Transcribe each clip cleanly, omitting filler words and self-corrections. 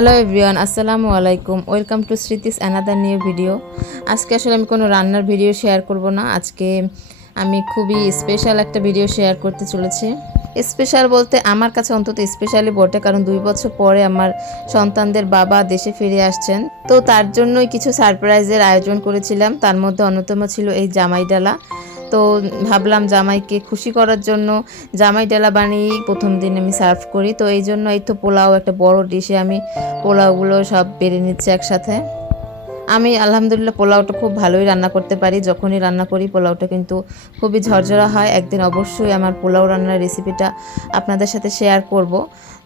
Hello everyone, আসসালামু আলাইকুম। Welcome to Smriti's another new video. আজকে আসলে আমি কোনো রান্নার ভিডিও শেয়ার করব না। আজকে আমি খুবই স্পেশাল একটা ভিডিও শেয়ার করতে চলেছি। স্পেশাল বলতে আমার কাছে অন্তত স্পেশালি বটে, কারণ 2 বছর পরে আমার সন্তানদের বাবা দেশে ফিরে আসছেন। তো তার জন্যই কিছু সারপ্রাইজের আয়োজন করেছিলাম। তার মধ্যে অন্যতম ছিল এই জামাই ডালা। তো ভাবলাম জামাইকে খুশি করার জন্য জামাই ডালা বানিয়েই প্রথম দিন আমি সার্ভ করি। তো এই জন্য এই তো পোলাও, একটা বড় ডিশে আমি পোলাওগুলো সব বেড়ে নিচ্ছি একসাথে। আমি আলহামদুলিল্লাহ পোলাওটা খুব ভালোই রান্না করতে পারি। যখনই রান্না করি পোলাওটা কিন্তু খুবই ঝরঝরা হয়। একদিন অবশ্যই আমার পোলাও রান্নার রেসিপিটা আপনাদের সাথে শেয়ার করব।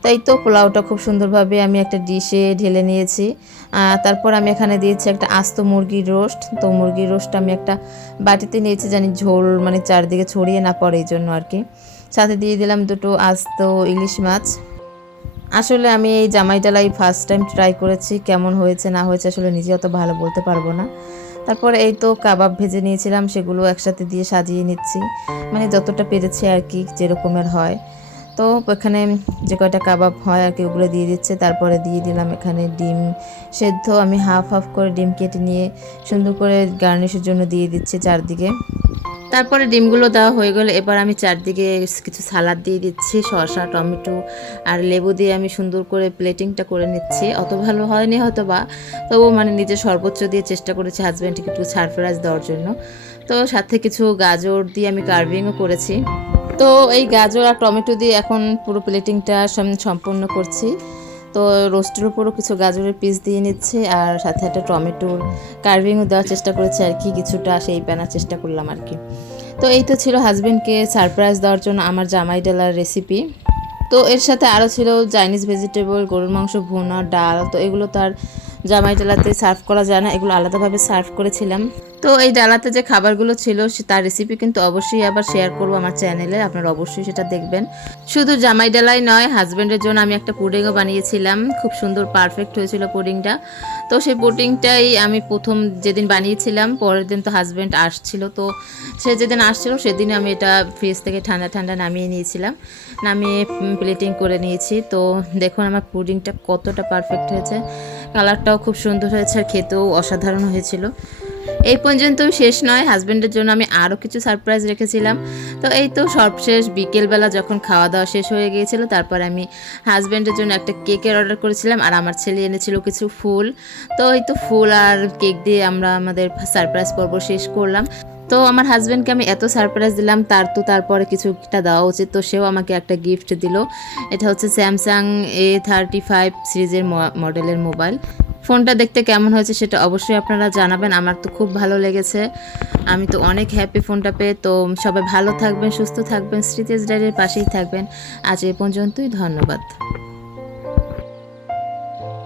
তাই তো পোলাওটা খুব সুন্দরভাবে আমি একটা ডিশে ঢেলে নিয়েছি। তারপর আমি এখানে দিয়েছি একটা আস্ত মুরগির রোস্ট। তো মুরগির রোস্ট আমি একটা বাটিতে নিয়েছি, জানি ঝোল মানে চারদিকে ছড়িয়ে না পড়ে, এই জন্য আর কি। সাথে দিয়ে দিলাম দুটো আস্ত ইলিশ মাছ। আসলে আমি এই জামাই ডালাই ফার্স্ট টাইম ট্রাই করেছি, কেমন হয়েছে না হয়েছে আসলে নিজে অত ভালো বলতে পারবো না। তারপরে এই তো কাবাব ভেজে নিয়েছিলাম, সেগুলো একসাথে দিয়ে সাজিয়ে নিচ্ছি, মানে যতটা পেরেছি আর কি, যেরকমের হয়। তো এখানে যে কয়টা কাবাব হয় আর কি ওগুলো দিয়ে দিচ্ছে। তারপরে দিয়ে দিলাম এখানে ডিম সেদ্ধ, আমি হাফ হাফ করে ডিম কেটে নিয়ে সুন্দর করে গার্নিশের জন্য দিয়ে দিচ্ছি চারদিকে। তারপরে ডিমগুলো দেওয়া হয়ে গেলে এবার আমি চারদিকে কিছু সালাদ দিয়ে দিচ্ছি, শসা, টমেটো আর লেবু দিয়ে আমি সুন্দর করে প্লেটিংটা করে নিচ্ছি। অত ভালো হয়নি হয়তো বা, তবুও মানে নিজের সর্বোচ্চ দিয়ে চেষ্টা করেছি হাজব্যান্ডকে একটু সারপ্রাইজ দেওয়ার জন্য। তো সাথে কিছু গাজর দিয়ে আমি কার্ভিংও করেছি। তো এই গাজর আর টমেটো দিয়ে এখন পুরো প্লেটিংটা সম্পূর্ণ করছি। তো রোস্টের উপরও কিছু গাজরের পিস দিয়ে নিচ্ছে, আর সাথে একটা টমেটোর কার্ভিংও দেওয়ার চেষ্টা করেছি আর কি, কিছুটা সেই বানার চেষ্টা করলাম আর কি। তো এই তো ছিল হাজব্যান্ডকে সারপ্রাইজ দেওয়ার জন্য আমার জামাই ডালার রেসিপি। তো এর সাথে আরও ছিল চাইনিজ ভেজিটেবল, গরুর মাংস ভুনা, ডাল। তো এগুলো তার জামাই ডালাতে সার্ভ করা যায় না, এগুলো আলাদাভাবে সার্ভ করেছিলাম। তো এই ডালাতে যে খাবারগুলো ছিল তার রেসিপি কিন্তু অবশ্যই আবার শেয়ার করবো আমার চ্যানেলে, আপনারা অবশ্যই সেটা দেখবেন। শুধু জামাই ডালাই নয়, হাজব্যান্ডের জন্য আমি একটা পুডিংও বানিয়েছিলাম, খুব সুন্দর পারফেক্ট হয়েছিল পুডিংটা। তো সেই পুডিংটাই আমি প্রথম যেদিন বানিয়েছিলাম, পরের দিন তো হাজব্যান্ড আসছিল। তো সে যেদিন আসছিল সেদিন আমি এটা ফ্রিজ থেকে ঠান্ডা ঠান্ডা নামিয়ে নিয়েছিলাম, নামিয়ে প্লেটিং করে নিয়েছি। তো দেখুন আমার পুডিংটা কতটা পারফেক্ট হয়েছে, কালারটাও খুব সুন্দর হয়েছে আর খেতেও অসাধারণ হয়েছিল। এই পর্যন্তই শেষ নয়, হাজব্যান্ডের জন্য আমি আরও কিছু সারপ্রাইজ রেখেছিলাম। তো এই তো সবশেষ বিকেলবেলা যখন খাওয়া দাওয়া শেষ হয়ে গিয়েছিল, তারপর আমি হাজব্যান্ডের জন্য একটা কেকের অর্ডার করেছিলাম, আর আমার ছেলে এনেছিল কিছু ফুল। তো এই তো ফুল আর কেক দিয়ে আমরা আমাদের সারপ্রাইজ পর্ব শেষ করলাম। তো আমার হাজব্যান্ডকে আমি এত সারপ্রাইজ দিলাম, তার তো তারপরে কিছুটা দেওয়া উচিত। তো সেও আমাকে একটা গিফট দিল। এটা হচ্ছে স্যামসাং A35 সিরিজের মডেলের মোবাইল। ফোনটা দেখতে কেমন হয়েছে সেটা অবশ্যই আপনারা জানাবেন, আমার তো খুব ভালো লেগেছে। আমি তো অনেক হ্যাপি ফোনটা পেয়ে। তো সবাই ভালো থাকবেন, সুস্থ থাকবেন, স্মৃতিজ ডায়েরির পাশেই থাকবেন। আজ এ পর্যন্তই, ধন্যবাদ।